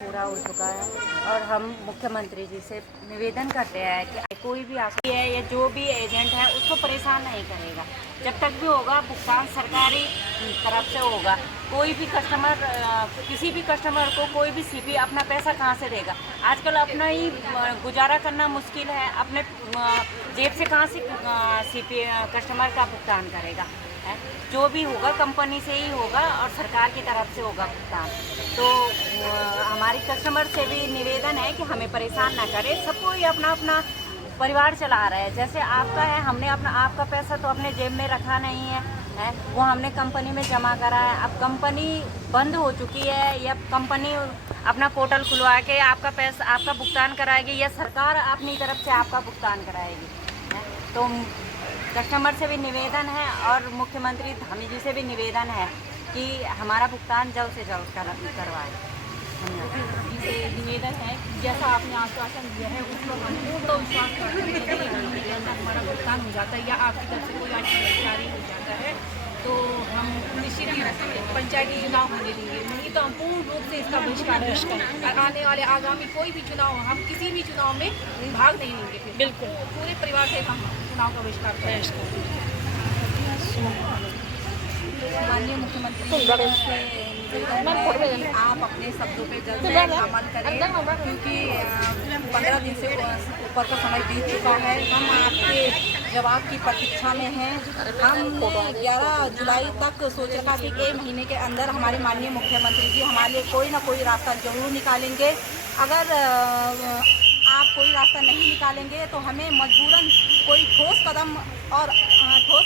पूरा हो चुका है और हम मुख्यमंत्री जी से निवेदन करते हैं कि कोई भी आदमी है या जो भी एजेंट है उसको परेशान नहीं करेगा। जब तक भी होगा भुगतान सरकारी तरफ से होगा। कोई भी कस्टमर किसी भी कस्टमर को कोई भी सीपी अपना पैसा कहाँ से देगा। आजकल अपना ही गुजारा करना मुश्किल है। अपने जेब से कहाँ से सीपी कस्टमर का भुगतान करेगा। जो भी होगा कंपनी से ही होगा और सरकार की तरफ से होगा भुगतान। तो हमारे कस्टमर से भी निवेदन है कि हमें परेशान ना करें। सबको ही अपना अपना परिवार चला रहा है। जैसे आपका है, हमने अपना आपका पैसा तो अपने जेब में रखा नहीं है, वो हमने कंपनी में जमा करा है। अब कंपनी बंद हो चुकी है या कंपनी अपना पोर्टल खुलवा के आपका पैसा आपका भुगतान कराएगी या सरकार अपनी तरफ से आपका भुगतान कराएगी। तो कस्टमर से भी निवेदन है और मुख्यमंत्री धामी जी से भी निवेदन है कि हमारा भुगतान जल्द से जल्द करवाएं। से निवेदन है जैसा आपने आश्वासन दिया है उस पर हम पूर्ण विश्वास करते हैं कि हमारा भुगतान हो जाता है या आपकी तरफ से कोई जारी हो जाता है तो हम निश्चित ही पंचायती चुनाव होने देंगे। नहीं तो हम पूर्ण रूप से इसका बहिष्कार करेंगे और आने वाले आगामी कोई भी चुनाव हम किसी भी चुनाव में भाग नहीं लेंगे। फिर बिल्कुल पूरे परिवार से हम चुनाव का बहिष्कार करेंगे। माननीय मुख्यमंत्री से निवेदन है आप अपने शब्दों पे जल्द से जल्द अमल करें क्योंकि 15 दिन से ऊपर का समय बीत चुका है। हम आपके जवाब की प्रतीक्षा में हैं। हमने 11 जुलाई तक सोच रखा कि 1 महीने के अंदर हमारे माननीय मुख्यमंत्री जी हमारे लिए कोई ना कोई रास्ता जरूर निकालेंगे। अगर आप कोई रास्ता नहीं निकालेंगे तो हमें मजबूरन कोई ठोस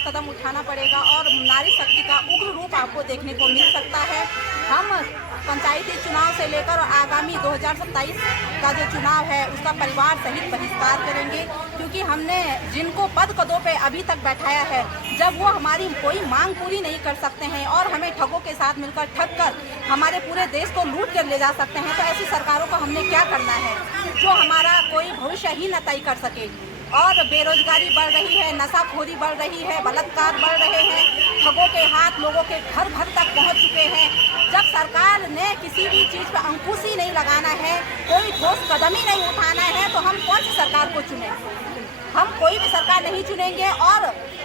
कदम उठाना पड़ेगा और नारी शक्ति का उग्र रूप आपको देखने को मिल सकता है। हम पंचायती चुनाव से लेकर आगामी 2027 का जो चुनाव है उसका परिवार सहित बहिष्कार करेंगे क्योंकि हमने जिनको पद कदों पे अभी तक बैठाया है जब वो हमारी कोई मांग पूरी नहीं कर सकते हैं और हमें ठगों के साथ मिलकर ठग कर हमारे पूरे देश को लूट कर ले जा सकते हैं तो ऐसी सरकारों को हमने क्या करना है जो हमारा कोई भविष्य ही न तय कर सके। और बेरोजगारी बढ़ रही है, नशाखोरी बढ़ रही है, बलात्कार बढ़ रहे हैं, ठगों के हाथ लोगों के घर घर तक पहुंच चुके हैं। जब सरकार ने किसी भी चीज़ पर अंकुश ही नहीं लगाना है, कोई ठोस कदम ही नहीं उठाना है तो हम कौन सी सरकार को चुनें। हम कोई भी सरकार नहीं चुनेंगे और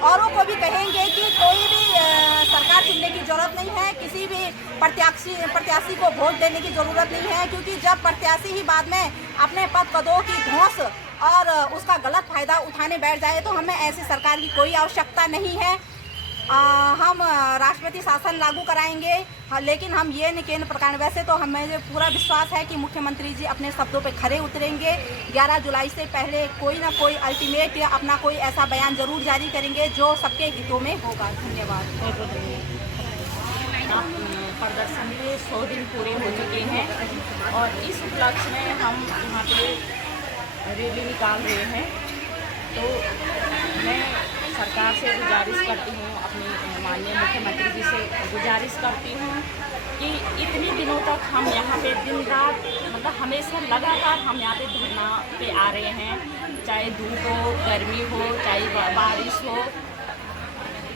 औरों को भी कहेंगे कि कोई भी सरकार चुनने की ज़रूरत नहीं है, किसी भी प्रत्याशी को वोट देने की ज़रूरत नहीं है क्योंकि जब प्रत्याशी ही बाद में अपने पद पदों की धौंस और उसका गलत फायदा उठाने बैठ जाए तो हमें ऐसी सरकार की कोई आवश्यकता नहीं है। हम राष्ट्रपति शासन लागू कराएंगे लेकिन हम ये नहीं केंद्र प्रकार वैसे तो हमें पूरा विश्वास है कि मुख्यमंत्री जी अपने शब्दों पे खरे उतरेंगे। 11 जुलाई से पहले कोई ना कोई अल्टीमेट या अपना कोई ऐसा बयान जरूर जारी करेंगे जो सबके हितों में होगा। धन्यवाद। प्रदर्शन के 100 दिन पूरे हो चुके हैं और इस उपलक्ष्य में हम यहाँ पे रैली निकाल रहे हैं। तो मैं सरकार से गुजारिश करती हूँ, अपने माननीय मुख्यमंत्री जी से गुजारिश करती हूँ कि इतने दिनों तक हम यहाँ पे दिन रात मतलब हमेशा लगातार हम यहाँ पे धरना पे आ रहे हैं, चाहे धूप हो, गर्मी हो, चाहे बारिश हो,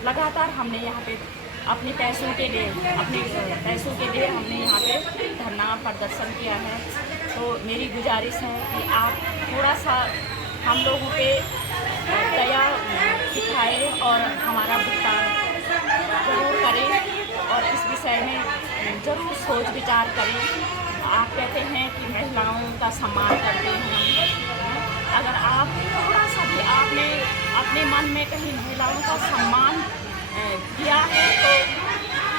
लगातार हमने यहाँ पे अपने पैसों के लिए हमने यहाँ पे धरना प्रदर्शन किया है। तो मेरी गुजारिश है कि आप थोड़ा सा हम लोगों पे दया दिखाए और हमारा भुगतान जरूर करें और इस विषय में ज़रूर सोच विचार करें। आप कहते हैं कि महिलाओं का सम्मान करते हैं, अगर आप थोड़ा सा भी आपने अपने मन में कहीं महिलाओं का सम्मान किया है तो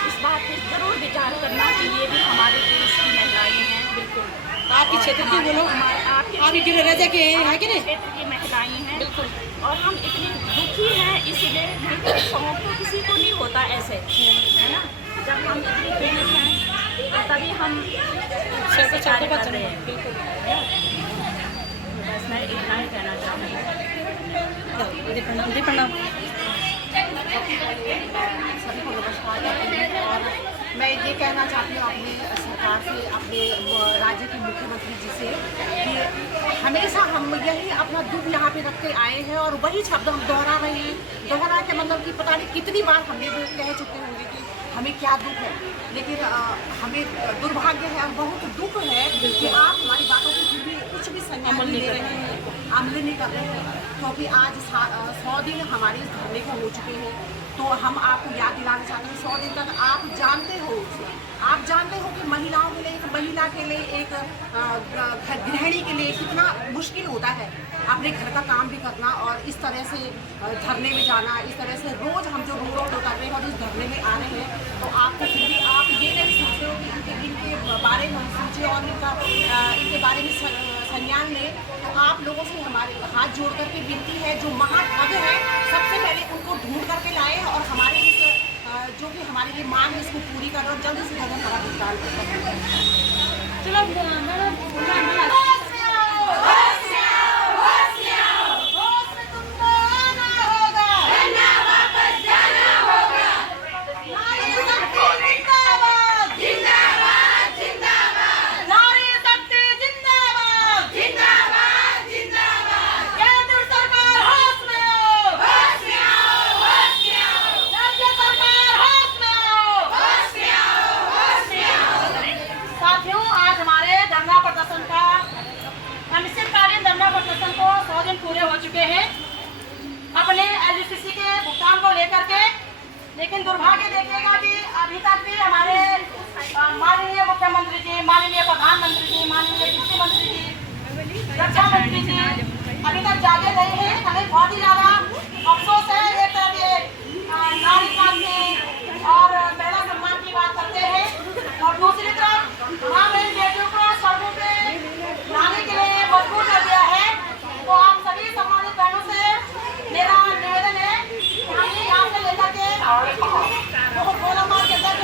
इस बात पर ज़रूर विचार करना कि ये भी हमारे देश की महिलाएं हैं। बिल्कुल आपके क्षेत्र की बोलो, आपके रजा के हैं कि नहीं, क्षेत्र की महिलाएं हैं। बिल्कुल। और हम इतनी दुखी हैं इसलिए शौक तो किसी को नहीं होता ऐसे, है ना। जब हम इतनी पीड़ित हैं तो तभी हम ऐसे कार्य कर रहे हैं। बिल्कुल। बस मैं इतना ही कहना चाहूँगी। प्रणाम। सभी को नमस्कार करती हूँ और मैं ये कहना चाहती हूँ अपनी सरकार से, अपने राज्य के मुख्यमंत्री जी से कि हमेशा हम यही अपना दुख यहाँ पे रख के आए हैं और वही शब्द हम दोहरा रहे हैं। दोहरा के मतलब कि पता नहीं कितनी बार हमने कह चुके होंगे कि हमें क्या दुख है, लेकिन हमें दुर्भाग्य है और बहुत दुख है कि आप हमारी बातों को भी कुछ भी संज्ञान नहीं ले रहे हैं, अमल नहीं कर रहे हैं। क्योंकि आज 100 दिन हमारे इस धरने को हो चुके हैं। तो हम आपको याद दिलाना चाहते हैं, 100 दिन तक आप जानते हो कि महिलाओं के लिए, एक महिला के लिए, एक गृहिणी के लिए कितना मुश्किल होता है अपने घर का काम भी करना और इस तरह से धरने में जाना। इस तरह से रोज़ हम जो रोड उतर रहे हैं और इस धरने में आ रहे हैं, तो आपको फिर भी आप ये नहीं सोचते हो कि इनके बारे में हम सोचें और इनके बारे में संज्ञान लें। तो आप लोगों से हमारे हाथ जोड़ करके विनती है, जो महाठग है सबसे पहले उनको ढूंढ करके लाए और हमारे इस जो भी हमारी ये मांग है इसको पूरी करें और जल्द से जल्द हमारा भुगतान करें। चलो पूरे हो चुके हैं अपने LUCC के भुगतान को लेकर के। लेकिन दुर्भाग्य देखिएगा कि अभी तक भी हमारे माननीय मुख्यमंत्री जी, माननीय प्रधानमंत्री जी, माननीय कृषि मंत्री जी, रक्षा मंत्री जी अभी तक जागे नहीं है। हमें बहुत ही ज़्यादा अफसोस है। एक तरफ ये नारी की और महिला सम्मान की बात करते हैं और दूसरी तरफ हम इन बेटियों को सड़कों पे लाने के लिए मजबूर कर दिया है। तो आप सभी सम्मानित बहनों से मेरा निवेदन है कि हम यहाँ से लेकर के बहुत गोला मार के तक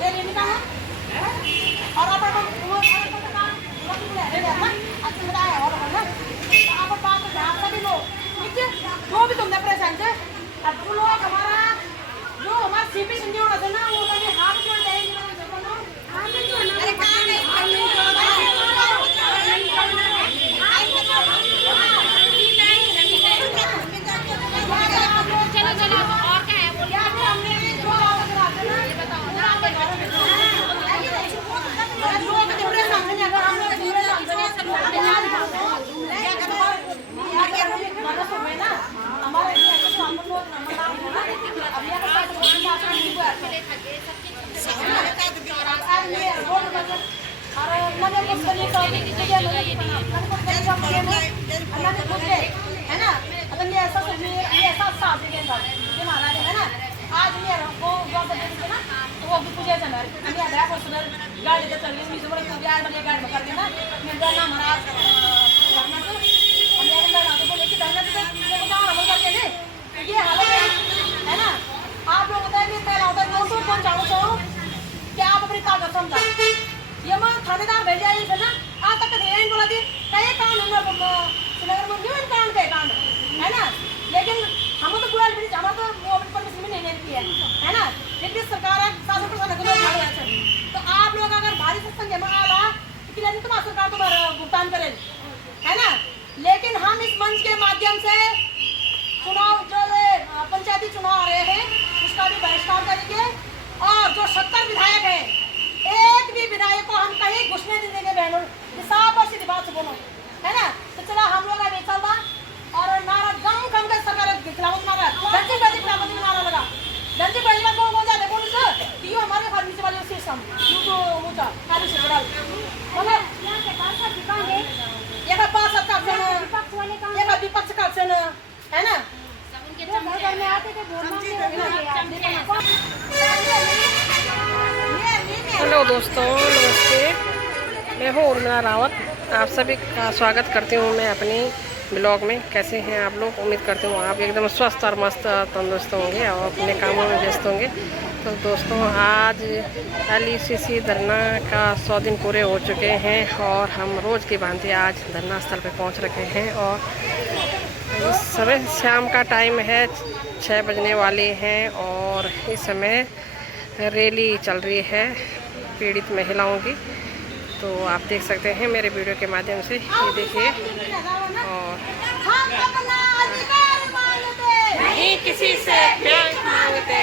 ले लेने है और आप सभी लोग जो भी तुमने प्रेजेंट है वो लोग हमारा जो हमारा CP सिंधी होना था ना, वो मैंने हाथ जोड़ चलो और क्या है बोलिए। हमने जो ये बताओ ना, है ना, ऐसा साफ है ना। आज वो ना तो वो पूजा चला गाड़ी लेकर चलिए गाड़ी में कर देना मिलता ना महाराज ये हालत है ना। आप लोग बताएंगे पहला होता है 200 कौन चाहो कि आप अपनी ताकत समझा ये मैं थानेदार भेज जाइए ना। आज तक बोला थी कई कांड कांड है ना, लेकिन हम तो पूरा हमारा तो परमिशन भी नहीं लेती है ना। लेकिन सरकार है 7% तो आप लोग अगर भारी सत्संग जमा आला तो तुम्हारा सरकार तुम्हारा भुगतान करे है ना। लेकिन हम इस मंच के माध्यम से चुनाव जो पंचायती चुनाव आ रहे हैं उसका भी बहिष्कार करेंगे और जो 70 विधायक हैं एक भी विधायक को हम कहीं घुसने नहीं देंगे बहनों। साफ और सीधी बात से बोलो है ना। तो चला हम लोग अभी चलता और नारा गम कम के सरकार खिलाफ नारा धनजी भाई खिलाफ नारा लगा। धनजी भाई को हो जाते बोल सर कि यो हमारे घर नीचे वाले सिस्टम यू तो मुझा खाली से बड़ा मतलब यहां के पास दुकान है ये का पास का ऑप्शन विपक्ष वाले का ये का विपक्ष का ऑप्शन है ना। उनके घर में आते थे वोट हेलो दोस्तों, नमस्ते। मैं हूँ उर्मिला रावत। आप सभी का स्वागत करती हूँ मैं अपनी ब्लॉग में। कैसे हैं आप लोग? उम्मीद करती हूँ आप एकदम स्वस्थ और मस्त तंदुरुस्त होंगे और अपने कामों में व्यस्त होंगे। तो दोस्तों आज LUCC धरना का 100 दिन पूरे हो चुके हैं और हम रोज़ की भांति आज धरना स्थल पर पहुँच रखे हैं और इस समय शाम का टाइम है, 6 बजने वाले हैं और इस समय रैली चल रही है पीड़ित महिलाओं की। तो आप देख सकते हैं मेरे वीडियो के माध्यम से, ये देखिए। और नहीं किसी से प्यार मांगते,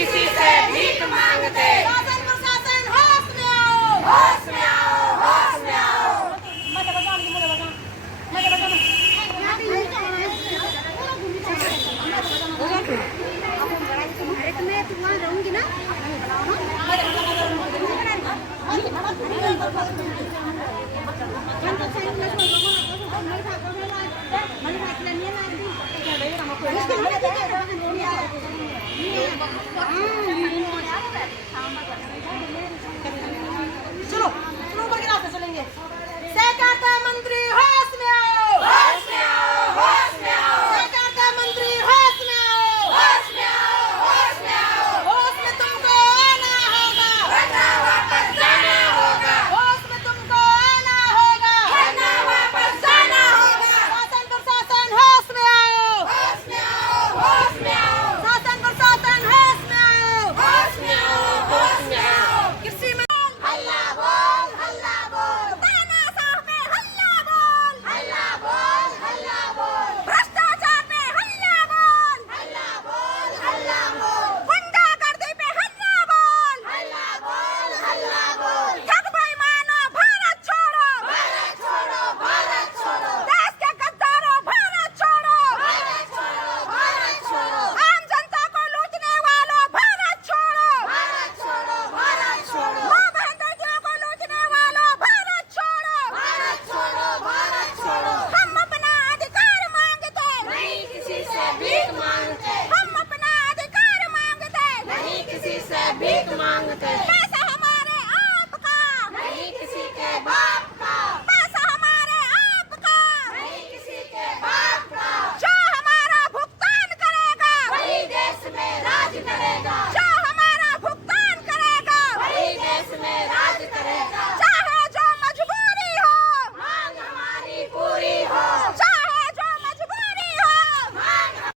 किसी से भीख मांगते। शासन प्रशासन होश में आओ, होश में आओ, होश में आओ। मत बचा, मुझे बचा, मत बचा, मैं तुम्हारा रहूंगी ना।